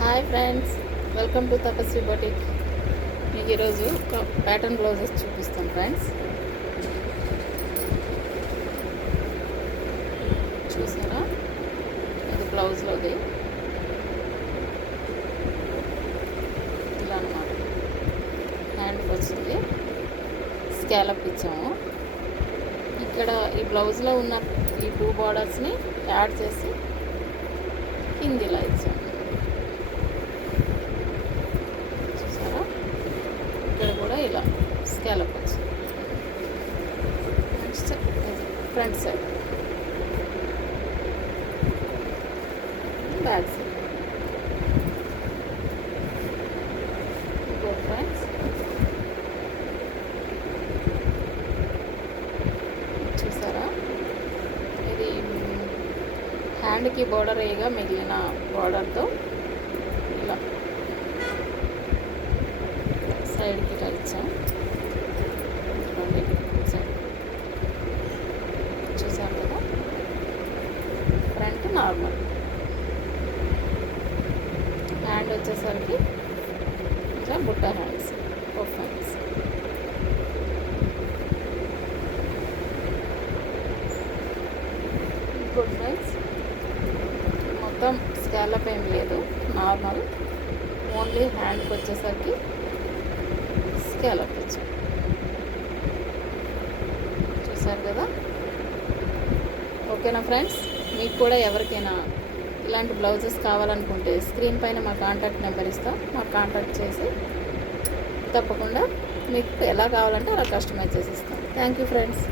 Hi friends, welcome to Tapasvi boutique. మీకు ఈరోజు pattern blouses చూపిస్తాను ఫ్రెండ్స్. చూసారా, ఇది బ్లౌజ్లోది ఇలా అన్నమాట. హ్యాండ్కి వచ్చింది, స్కాలప్ ఇచ్చాము. ఇక్కడ ఈ బ్లౌజ్లో ఉన్న ఈ 2 బార్డర్స్ని యాడ్ చేసి కింది ఇలా ఇచ్చాము. చూసారా, ఇక్కడ కూడా ఇలా స్కాలప్ వచ్చింది. Next front side, back side. Good friends, చూసారా, ఇది హ్యాండ్కి బార్డర్ వేయగా మిగిలిన బార్డర్తో ఇలా సైడ్కి ఇలా ఇచ్చాం. సైడ్ చూసారు కదా, ఫ్రంట్ నార్మల్, హ్యాండ్ వచ్చేసరికి ఇట్లా బుట్ట hands, puff hands. Good friends, మొత్తం స్కాలప్ ఏం లేదు, నార్మల్, ఓన్లీ హ్యాండ్కి వచ్చేసరికి స్కాలప్ ఇచ్చాం. చూసారు కదా. ఓకేనా ఫ్రెండ్స్, మీకు కూడా ఎవరికైనా ఇలాంటి బ్లౌజెస్ కావాలనుకుంటే స్క్రీన్ పైన మా కాంటాక్ట్ నెంబర్ ఇస్తాం. మాకు కాంటాక్ట్ చేసి తప్పకుండా మీకు ఎలా కావాలంటే అలా కస్టమైజ్ చేసి ఇస్తాం. Thank you friends.